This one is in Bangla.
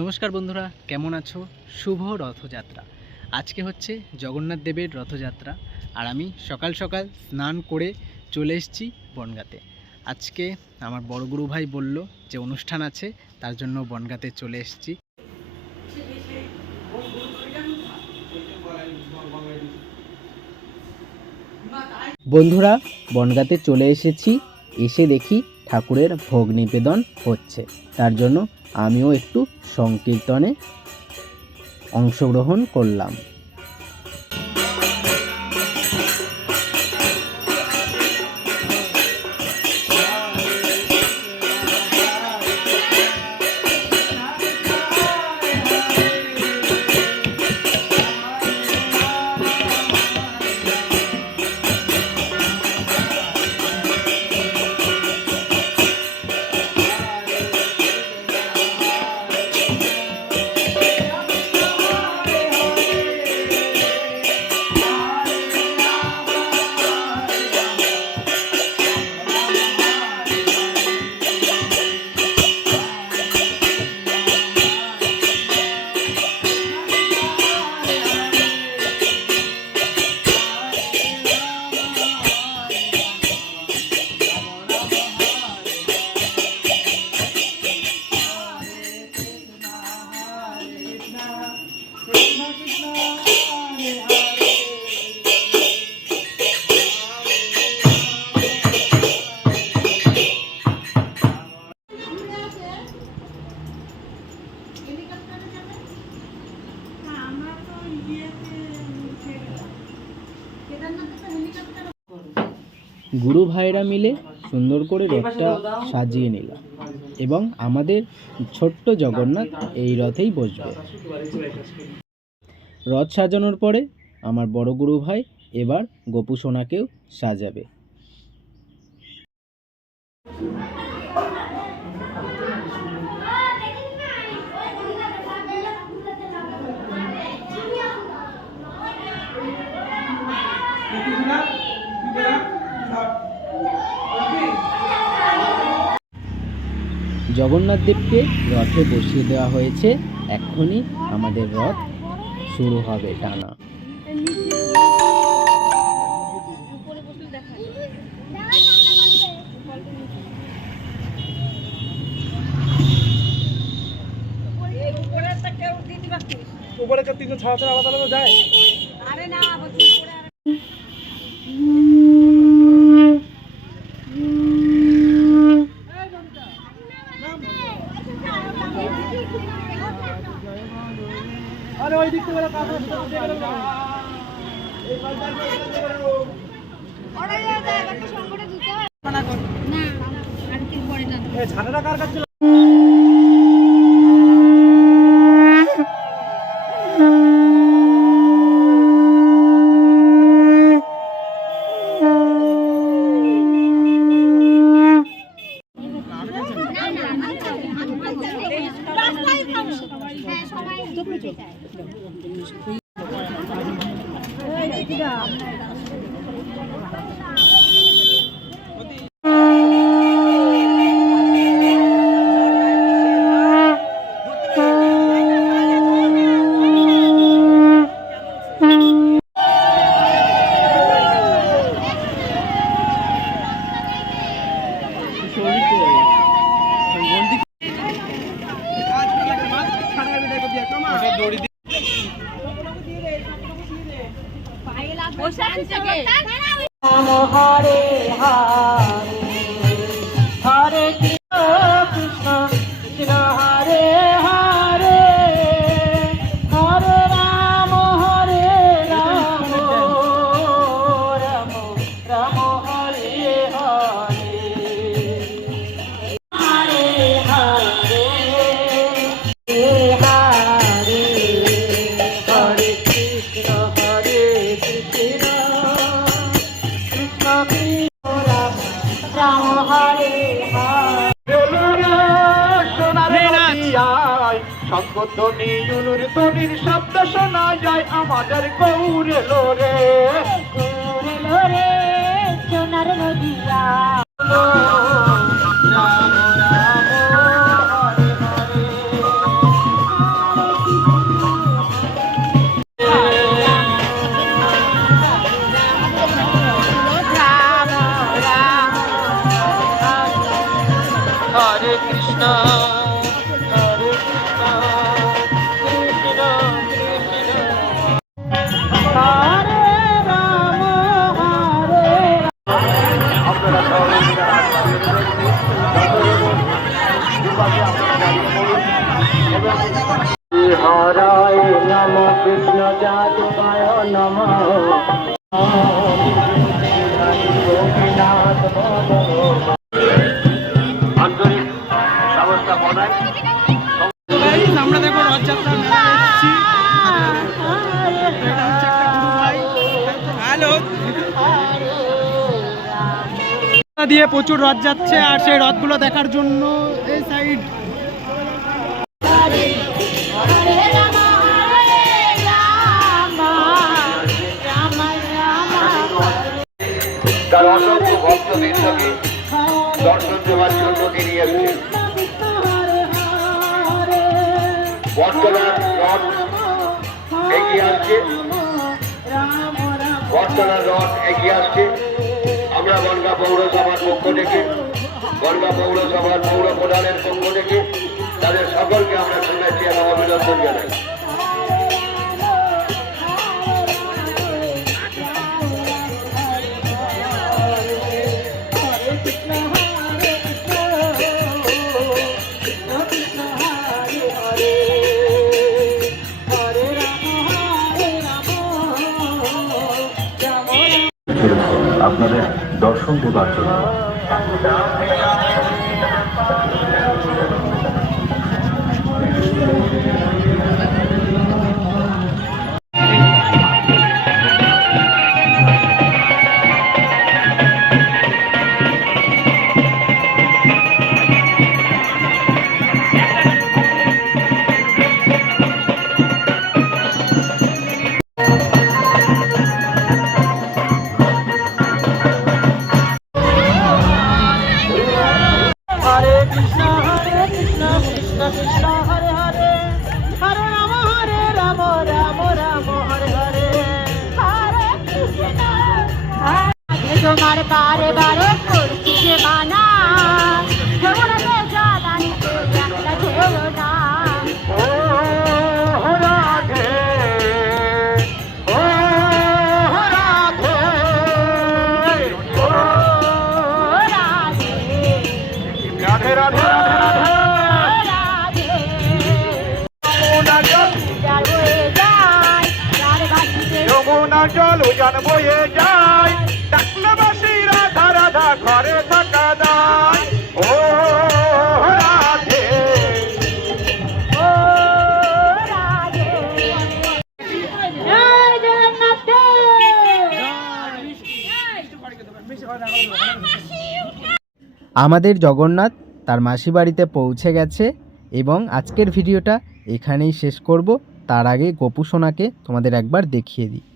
নমস্কার বন্ধুরা, কেমন আছো? শুভ রথযাত্রা। আজকে হচ্ছে জগন্নাথ দেবের রথযাত্রা, আর আমি সকাল সকাল স্নান করে চলে এসেছি বনগাঁতে। আজকে আমার বড় গুরু ভাই বলল যে অনুষ্ঠান আছে, তার জন্য বনগাঁতে চলে এসেছি। বন্ধুরা, বনগাঁতে চলে এসেছি। এসে দেখি ঠাকুরের ভোগ নিবেদন হচ্ছে, তার জন্য আমিও একটু সংকীর্তনে অংশগ্রহণ করলাম। গুরু ভাইরা মিলে সুন্দর করে রথটা সাজিয়ে নিলাম, এবং আমাদের ছোট্ট জগন্নাথ এই রথেই বসবে। রথ সাজানোর পরে আমার বড় গুরু ভাই এবার গোপু সোনাকেও সাজাবে। জগন্নাথ দেবকে রথে বসিয়ে দেওয়া হয়েছে। এক্ষুনি আমাদের রথ শুরু হবে টানা। উপরে তিনজন ছাড়া ছাড়া আলাদা আলাদা যায়। আরে না, আরে ওই দিক থেকে কাছে ওরা যায় একটা সংগঠন দিতে না আর কি পড়ে না। এই ছানাটা কার কাছে? হরে হরে কৃষ্ণ কৃষ্ণ হরে হরে হরে রাম রাম রাম হরে হরে হরে হরে হরে হরে কৃষ্ণ হরে কৃষ্ণ রাম হরে শঙ্কধ্বনি উলুর ধ্বনির শব্দ শোনা যায় আমাদের গৌরে লোরে সোনার নদিয়া রাম রাম আন্তরিক ব্যবস্থাপনায় আমরা দেখো রথযাত্রা মেলা এসেছি। এটা হচ্ছে একটা গুরু ভাই। হ্যালো দিয়ে প্রচুর রথ যাচ্ছে, আর সেই রথগুলো দেখার জন্য এই সাইড তার অসংখ্য ভক্তবৃন্দকে দর্শন দেওয়ার জন্য তিনি এসেছেন। বটতলার রথ এগিয়ে আসছে, বটতলার রথ এগিয়ে আসছে। আমরা বনগাঁ পৌরসভার পক্ষ থেকে, বনগাঁ পৌরসভার পৌর প্রধানের পক্ষ থেকে তাদের সকলকে আমরা শুনেছি এবং অভিনন্দন জানাই। আপনাদের দর্শন দেবার জন্য তোমার বারে বারে করছি যে মানা যমুনাতে জ্বালানি একটা ঢেউ না রাধে রাধে যমুনা জল উজান বয়ে যায়, ডাকলাবাসী রাধা রাধা ঘরে থাকা যায়। ও রাধে ও রাধে জয় জগন্নাথ আমাদের জগন্নাথ তার মাসি বাড়িতে পৌঁছে গেছে এবং আজকের ভিডিওটা এখানেই শেষ করব। তার আগে গোপু সোনাকে তোমাদের একবার দেখিয়ে দিই।